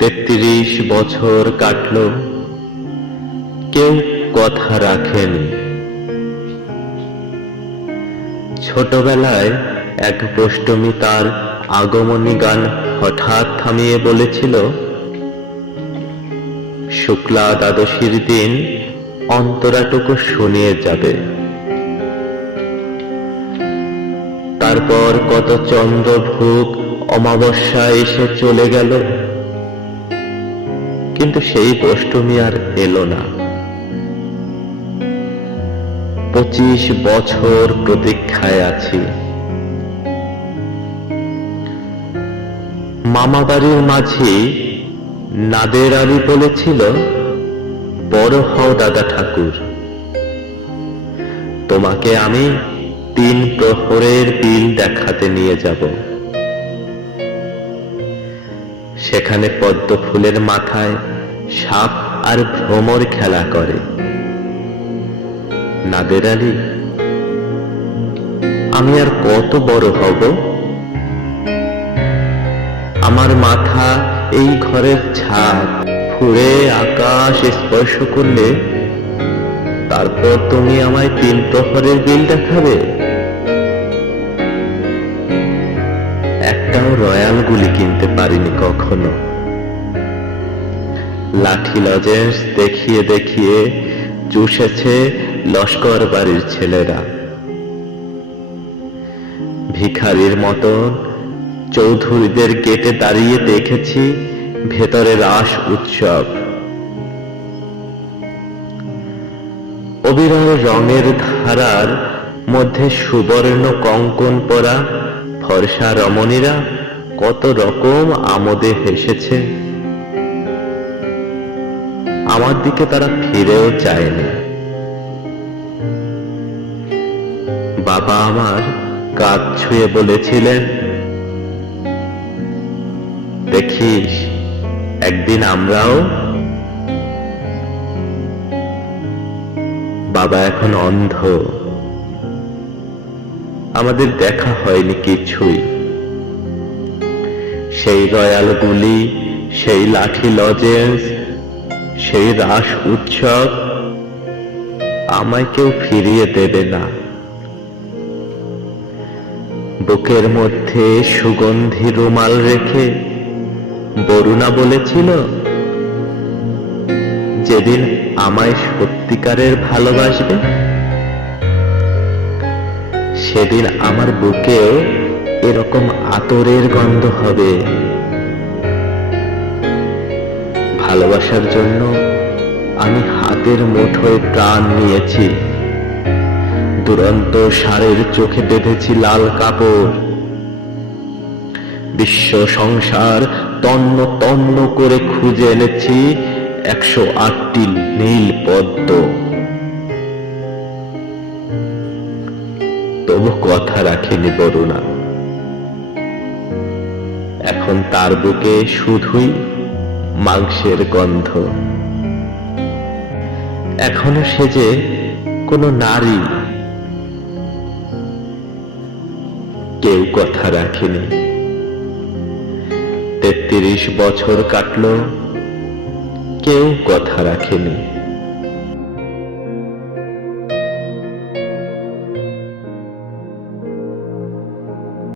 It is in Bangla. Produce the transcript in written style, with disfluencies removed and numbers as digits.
33 বছর কাটল, কেউ কথা রাখেনি। ছোটবেলায় এক গোষ্ঠমী তার আগমনী গান হঠাৎ থামিয়ে বলেছিল, শুক্লা দ্বাদশীর দিন অন্তরাটুকু শুনিয়ে যাবে। তারপর কত চন্দ্রভোগ অমাবস্যা এসে চলে গেল, কিন্তু সেই অষ্টমী আর এলো না। 25 বছর প্রতীক্ষায় আছি। মামা বাড়ির মাঝি নাদের আলী বলেছিল, বড় হও দাদা ঠাকুর, তোমাকে আমি 3 প্রহরের বিল দেখাতে নিয়ে যাব। সেখানে পদ্ম ফুলের মাথায় সাপ আর ভ্রমর খেলা করে। নাদের আলী, আমি আর কত বড় হব? আমার মাথা এই ঘরের ছাদ ফুঁড়ে আকাশ স্পর্শ করলে তারপর তুমি আমায় 3 প্রহরের বিল দেখাবে? একটাও রয়্যাল গুলি কিনতে পারিনি কখনো। লাঠি লজেন্স দেখিয়ে দেখিয়ে চুষেছে লস্কর বাড়ির ছেলেরা। ভিখারির মতো চৌধুরীদের গেটে দাঁড়িয়ে দেখেছি ভেতরে রাস উৎসব। অবিরল রঙের ধারার মধ্যে সুবর্ণ কঙ্কন পরা ফর্সা রমণীরা কত রকম আমোদে হেসেছে। আমার দিকে তারা ফিরেও চায়নি। বাবা আমার কাঁধ ছুঁয়ে বলেছিলেন, দেখিস একদিন আমরাও। বাবা এখন অন্ধ, আমাদের দেখা হয়নি কিছুই। সেই রয়্যাল গুলি, সেই লাঠি লজেন্স, সেই রাস উৎসব আমায় কেউ ফিরিয়ে দেবে না। বুকের মধ্যে সুগন্ধি রুমাল রেখে বরুণা বলেছিল, যেদিন আমায় সত্যিকারের ভালোবাসবে সেদিন আমার বুকেও এরকম আতরের গন্ধ হবে। ভালোবাসার জন্য আমি হাতের মুঠোয় প্রাণ নিয়েছি। দুরন্ত ষাঁড়ের চোখে বেঁধেছি লাল কাপড়। বিশ্ব সংসার তন্ন তন্ন করে খুঁজে এনেছি 108টি নীল পদ্ম। তবু কথা রাখেনি বরুণা। এখন তার বুকে শুধুই মাংসের গন্ধ। এখনো সে যে কোনো নারী। কেউ কথা রাখেনি। 33 বছর কাটল, কেউ কথা রাখেনি।